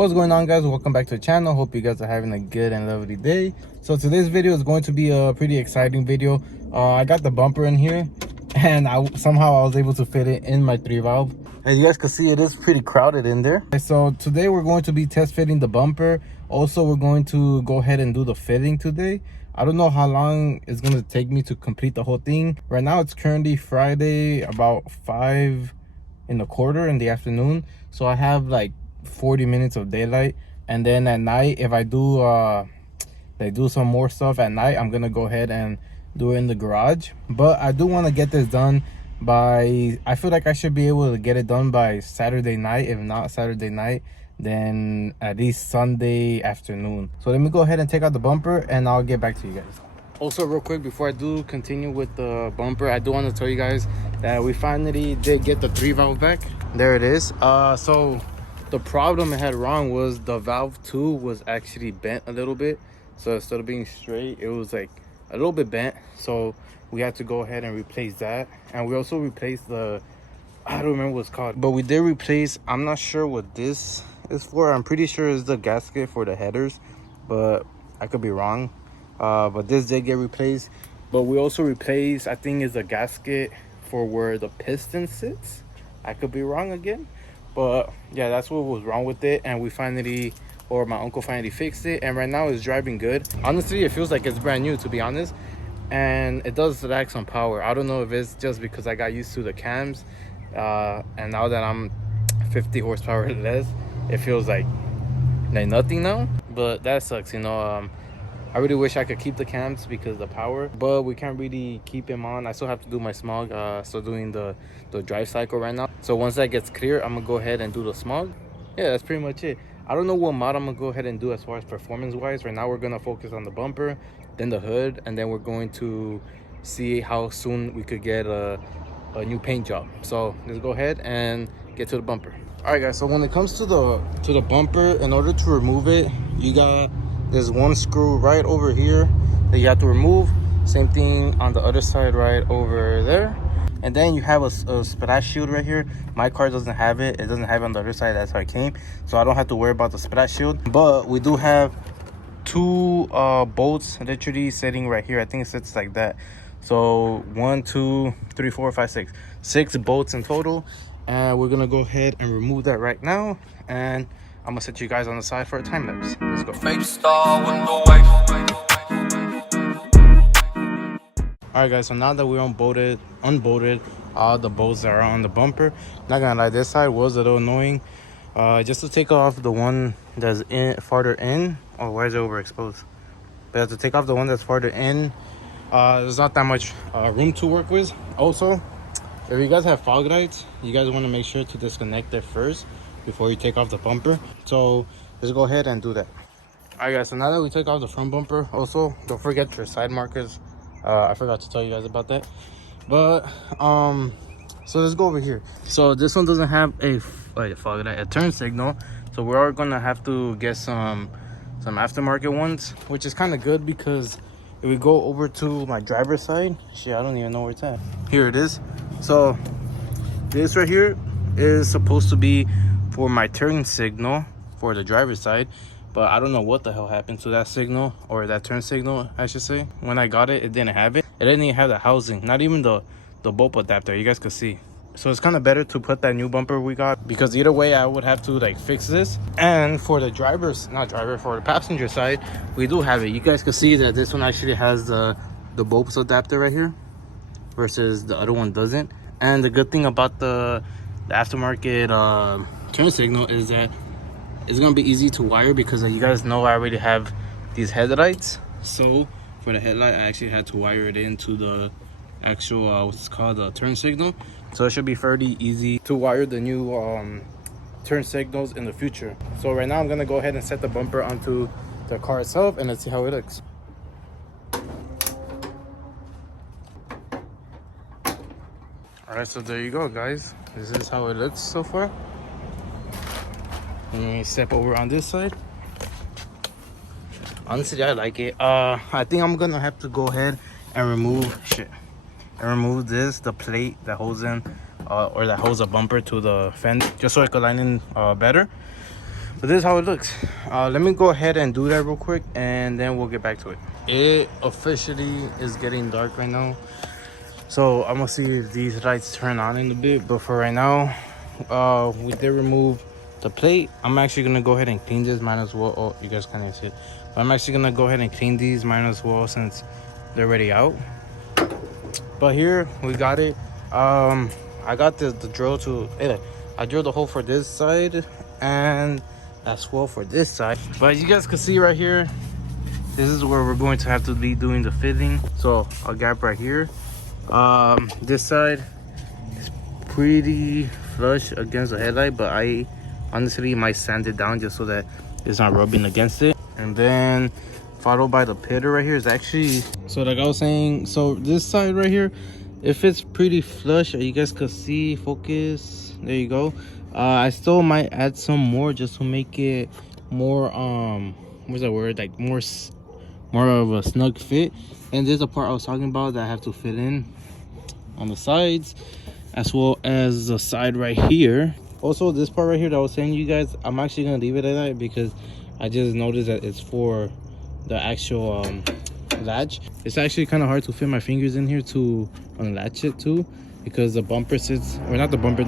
What's going on, guys? Welcome back to the channel. Hope you guys are having a good and lovely day. So today's video is going to be a pretty exciting video. I got the bumper in here and somehow I was able to fit it in my 3-valve. As you guys can see, it is pretty crowded in there. So today we're going to be test fitting the bumper. Also, we're going to go ahead and do the fitting today. I don't know how long it's going to take me to complete the whole thing. Right now it's currently Friday, about 5:15 in the afternoon. So I have like 40 minutes of daylight, and then at night, if I do some more stuff at night, I'm gonna go ahead and do it in the garage. But I do want to get this done by, I feel like I should be able to get it done by Saturday night. If not Saturday night, then at least Sunday afternoon. So let me go ahead and take out the bumper and I'll get back to you guys. Also, real quick, before I do continue with the bumper, I do want to tell you guys that we finally did get the 3-valve back. There it is. So the problem it had wrong was the valve 2 was actually bent a little bit. So instead of being straight, it was like a little bit bent. So we had to go ahead and replace that. And we also replaced the, I don't remember what it's called, but we did replace, I'm not sure what this is for. I'm pretty sure it's the gasket for the headers, but I could be wrong. But this did get replaced. But we also replaced, I think it's a gasket for where the piston sits. I could be wrong again. But yeah, that's what was wrong with it, and we finally, or my uncle finally fixed it, and right now it's driving good. Honestly, it feels like it's brand new, to be honest, and it does lack some power. I don't know if it's just because I got used to the cams, and now that I'm 50 horsepower less, it feels like nothing now. But that sucks, you know. I really wish I could keep the cams because of the power, but we can't really keep them on. I still have to do my smog, still doing the drive cycle right now. So once that gets clear, I'm gonna go ahead and do the smog. Yeah, that's pretty much it. I don't know what mod I'm gonna go ahead and do as far as performance wise. Right now we're gonna focus on the bumper, then the hood, and then we're going to see how soon we could get a new paint job. So let's go ahead and get to the bumper. All right, guys, so when it comes to the bumper, in order to remove it, you got there's one screw right over here that you have to remove. Same thing on the other side right over there. And then you have a splash shield right here. My car doesn't have it. It doesn't have it on the other side. That's how it came. So I don't have to worry about the splash shield. But we do have two bolts literally sitting right here. I think it sits like that. So 1, 2, 3, 4, 5, 6. 6 bolts in total. And we're going to go ahead and remove that right now. And I'm gonna set you guys on the side for a time lapse. Let's go. All right, guys, so now that we're unbolted all the bolts that are on the bumper, not gonna lie, this side was a little annoying. Just to take off the one that's farther in. Oh, why is it overexposed? But I have to take off the one that's farther in. There's not that much room to work with. Also, if you guys have fog lights, you guys want to make sure to disconnect it first before you take off the bumper. So let's go ahead and do that. All right, guys, so now that we took off the front bumper, also don't forget your side markers. I forgot to tell you guys about that. But so let's go over here. So this one doesn't have a turn signal, so we are gonna have to get some aftermarket ones, which is kind of good because if we go over to my driver's side, shit, I don't even know where it's at. Here it is. So this right here is supposed to be for my turn signal for the driver's side, but I don't know what the hell happened to that signal, or that turn signal I should say. When I got it, it didn't have it. It didn't even have the housing, not even the bulb adapter. You guys could see. So it's kind of better to put that new bumper we got, because either way I would have to like fix this. And for the for the passenger side, we do have it. You guys can see that this one actually has the bulbs adapter right here, versus the other one doesn't. And the good thing about the aftermarket turn signal is that it's gonna be easy to wire, because you guys know I already have these headlights. So for the headlight, I actually had to wire it into the actual what's called the turn signal. So it should be fairly easy to wire the new turn signals in the future. So right now I'm gonna go ahead and set the bumper onto the car itself, and let's see how it looks. All right, so there you go, guys. This is how it looks so far. Let me step over on this side. Honestly, I like it. I think I'm gonna have to go ahead and remove the plate that holds in or that holds a bumper to the fender, just so I could line in better. So this is how it looks. Let me go ahead and do that real quick, and then we'll get back to it. It officially is getting dark right now, so I'm gonna see if these lights turn on in a bit. But for right now, we did remove the plate. I'm actually gonna go ahead and clean this, might as well. Oh, you guys can't see it, but I'm actually gonna go ahead and clean these, might as well, since they're already out. But here we got it. I got the drill to, I drilled a hole for this side and as well for this side. But you guys can see right here, this is where we're going to have to be doing the fitting. So a gap right here. This side is pretty flush against the headlight, but I honestly might sand it down just so that it's not rubbing against it. And then followed by the pitter right here is actually, so like I was saying, so this side right here, if it's pretty flush, you guys could see, focus, there you go. I still might add some more just to make it more what's that word, like more of a snug fit. And there's a part I was talking about that I have to fit in on the sides, as well as the side right here. Also this part right here that I was saying, you guys, I'm actually gonna leave it at that because I just noticed that it's for the actual latch. It's actually kind of hard to fit my fingers in here to unlatch it too, because the bumper sits, or not the bumper,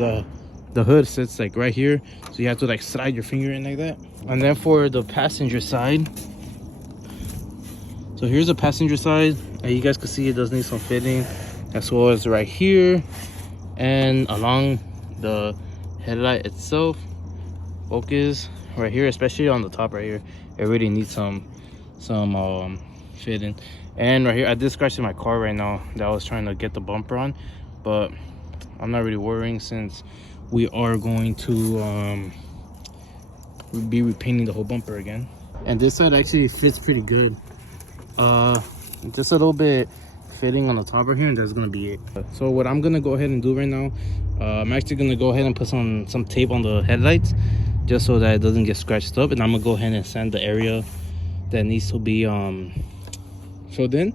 the hood sits like right here, so you have to like slide your finger in like that. And then for the passenger side, so here's the passenger side, and you guys can see it does need some fitting, as well as right here and along the headlight itself. Focus right here, especially on the top right here, it really needs some fitting. And right here, I did scratch in my car right now that I was trying to get the bumper on, but I'm not really worrying since we are going to be repainting the whole bumper again. And this side actually fits pretty good. Just a little bit fitting on the top right here, and that's gonna be it. So what I'm gonna go ahead and do right now, I'm actually gonna go ahead and put some tape on the headlights just so that it doesn't get scratched up, and I'm gonna go ahead and sand the area that needs to be filled in.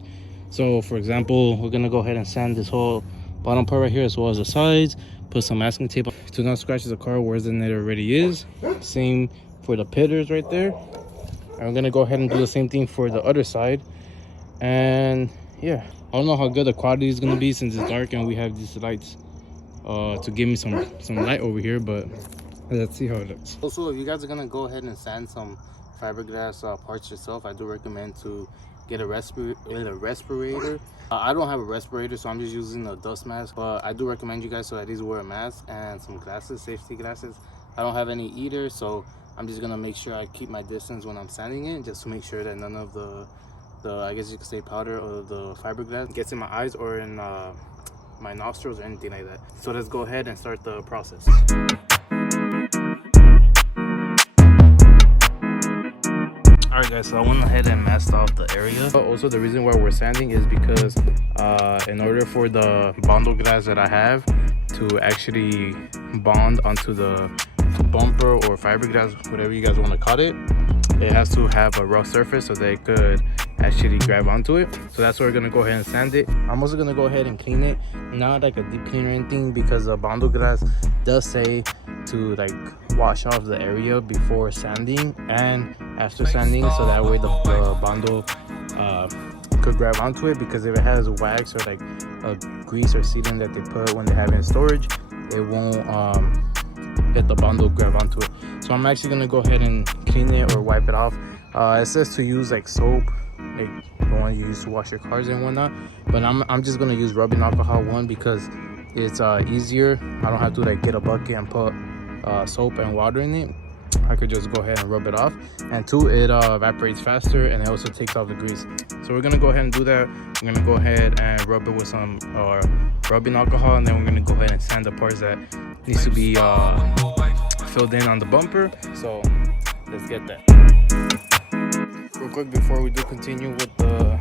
So for example, we're gonna go ahead and sand this whole bottom part right here, as well as the sides, put some masking tape to not scratch the car worse than it already is. Same for the pitters right there. I'm gonna go ahead and do the same thing for the other side. And yeah, I don't know how good the quality is gonna be since it's dark and we have these lights to give me some light over here, but let's see how it looks. Also, if you guys are gonna go ahead and sand some fiberglass parts yourself, I do recommend to get a respirator. I don't have a respirator, so I'm just using a dust mask, but I do recommend you guys to at least wear a mask and some glasses, safety glasses. I don't have any either, so I'm just gonna make sure I keep my distance when I'm sanding it, just to make sure that none of the I guess you could say powder or the fiberglass gets in my eyes or in my nostrils or anything like that. So let's go ahead and start the process. Alright guys, so I went ahead and masked off the area. But also the reason why we're sanding is because in order for the bondo glass that I have to actually bond onto the bumper or fiberglass, whatever you guys want to call it, it has to have a rough surface so they could actually grab onto it. So that's why we're gonna go ahead and sand it. I'm also gonna go ahead and clean it, not like a deep clean or anything, because the bondo glass does say to like wash off the area before sanding and after sanding, so that way the bondo could grab onto it, because if it has wax or like a grease or sealant that they put when they have it in storage, it won't let the bondo grab onto it. So I'm actually gonna go ahead and clean it or wipe it off. It says to use like soap, like the one you use to wash your cars and whatnot, but I'm just gonna use rubbing alcohol, one, because it's easier. I don't have to like get a bucket and put soap and water in it. I could just go ahead and rub it off, and two, it evaporates faster and it also takes off the grease. So we're gonna go ahead and do that. I'm gonna go ahead and rub it with some rubbing alcohol, and then we're gonna go ahead and sand the parts that needs to be filled in on the bumper. So let's get that. Real quick before we do continue with the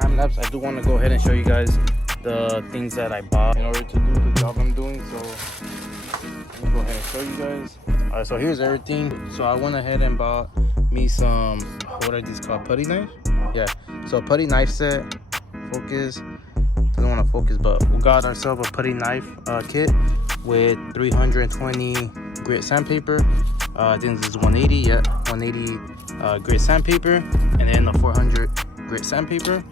time lapse, I do want to go ahead and show you guys the things that I bought in order to do the job I'm doing. So let me go ahead and show you guys. Alright, so here's everything. So I went ahead and bought me some, what are these called, putty knife? Yeah, so a putty knife set. Focus, doesn't want to focus, but we got ourselves a putty knife kit with 320 grit sandpaper, I think this is 180. Yeah, 180 grit sandpaper, and then the 400 grit sandpaper.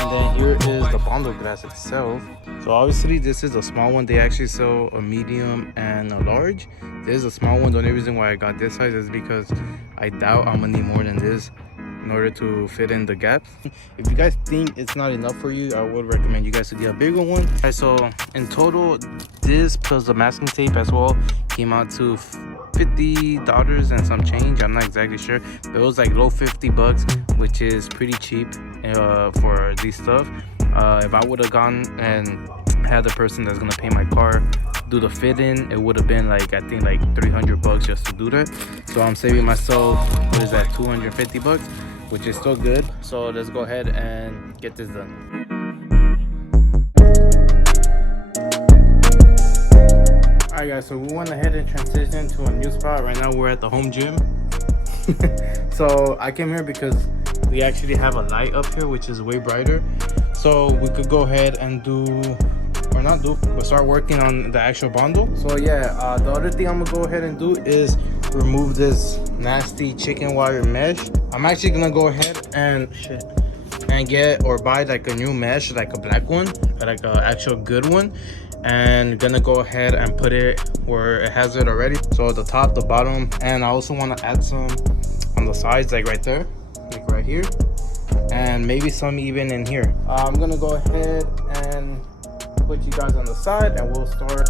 And then here is the Bondo glass itself. So obviously this is a small one. They actually sell a medium and a large. This is a small one. The only reason why I got this size is because I doubt I'm gonna need more than this in order to fit in the gaps. If you guys think it's not enough for you, I would recommend you guys to get a bigger one. Alright, so in total, this plus the masking tape as well came out to $50 and some change. I'm not exactly sure, but it was like low 50 bucks, which is pretty cheap for these stuff. If I would have gone and had the person that's gonna pay my car do the fit in, it would have been like, I think like 300 bucks just to do that. So I'm saving myself, what is that, 250 bucks, which is still good. So let's go ahead and get this done. Alright guys, so we went ahead and transitioned to a new spot. Right now we're at the home gym. So I came here because we actually have a light up here which is way brighter, so we could go ahead and but start working on the actual Bondo. So yeah, the other thing I'm gonna go ahead and do is remove this nasty chicken wire mesh. I'm actually gonna go ahead and get or buy like a new mesh, like a black one, like an actual good one, and gonna go ahead and put it where it has it already, so the top, the bottom, and I also want to add some on the sides, like right there, like right here, and maybe some even in here. I'm gonna go ahead and put you guys on the side and we'll start.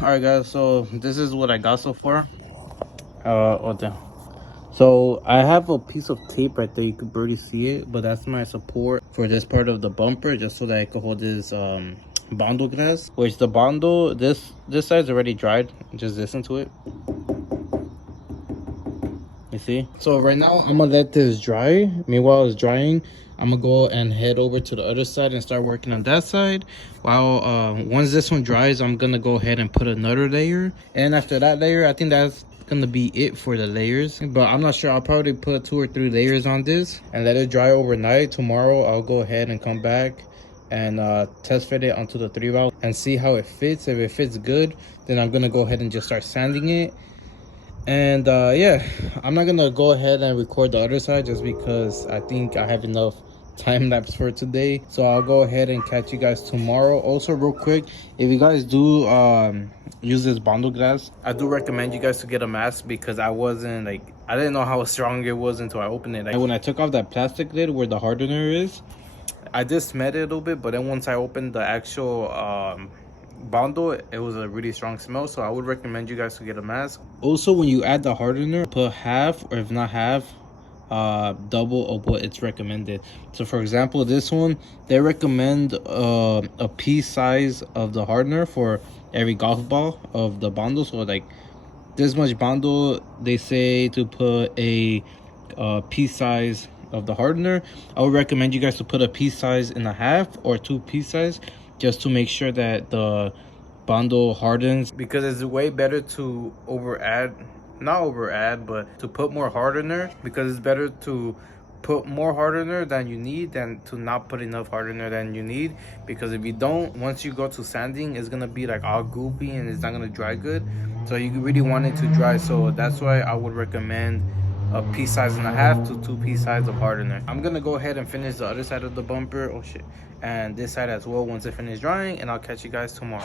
All right guys, so this is what I got so far. So I have a piece of tape right there, you can barely see it, but that's my support for this part of the bumper, just so that I can hold this Bondo glass, which the Bondo, this side's already dried. Just listen to it, you see. So right now I'm gonna let this dry. Meanwhile it's drying, I'm gonna go and head over to the other side and start working on that side. While once this one dries, I'm gonna go ahead and put another layer, and after that layer, I think that's gonna be it for the layers, but I'm not sure. I'll probably put 2 or 3 layers on this and let it dry overnight. Tomorrow I'll go ahead and come back and test fit it onto the 3 valve and see how it fits. If it fits good, then I'm gonna go ahead and just start sanding it. And yeah, I'm not gonna go ahead and record the other side just because I think I have enough time lapse for today. So I'll go ahead and catch you guys tomorrow. Also real quick, if you guys do use this Bondo glass, I do recommend you guys to get a mask, because I didn't know how strong it was until I opened it. Like, when I took off that plastic lid where the hardener is, I just smelled it a little bit, but then once I opened the actual Bondo, it was a really strong smell. So I would recommend you guys to get a mask. Also, when you add the hardener, put half, or if not half, double of what it's recommended. So for example, this one, they recommend a piece size of the hardener for every golf ball of the Bondo. So like this much Bondo, they say to put a piece size of the hardener. I would recommend you guys to put a piece size and a half or 2 piece size, just to make sure that the Bondo hardens, because it's way better to not over add, but to put more hardener, because it's better to put more hardener than you need than to not put enough hardener than you need. Because if you don't, once you go to sanding, it's gonna be like all goopy and it's not gonna dry good. So you really want it to dry. So that's why I would recommend a piece size and a half to 2 piece size of hardener. I'm gonna go ahead and finish the other side of the bumper, and this side as well once it finishes drying, and I'll catch you guys tomorrow.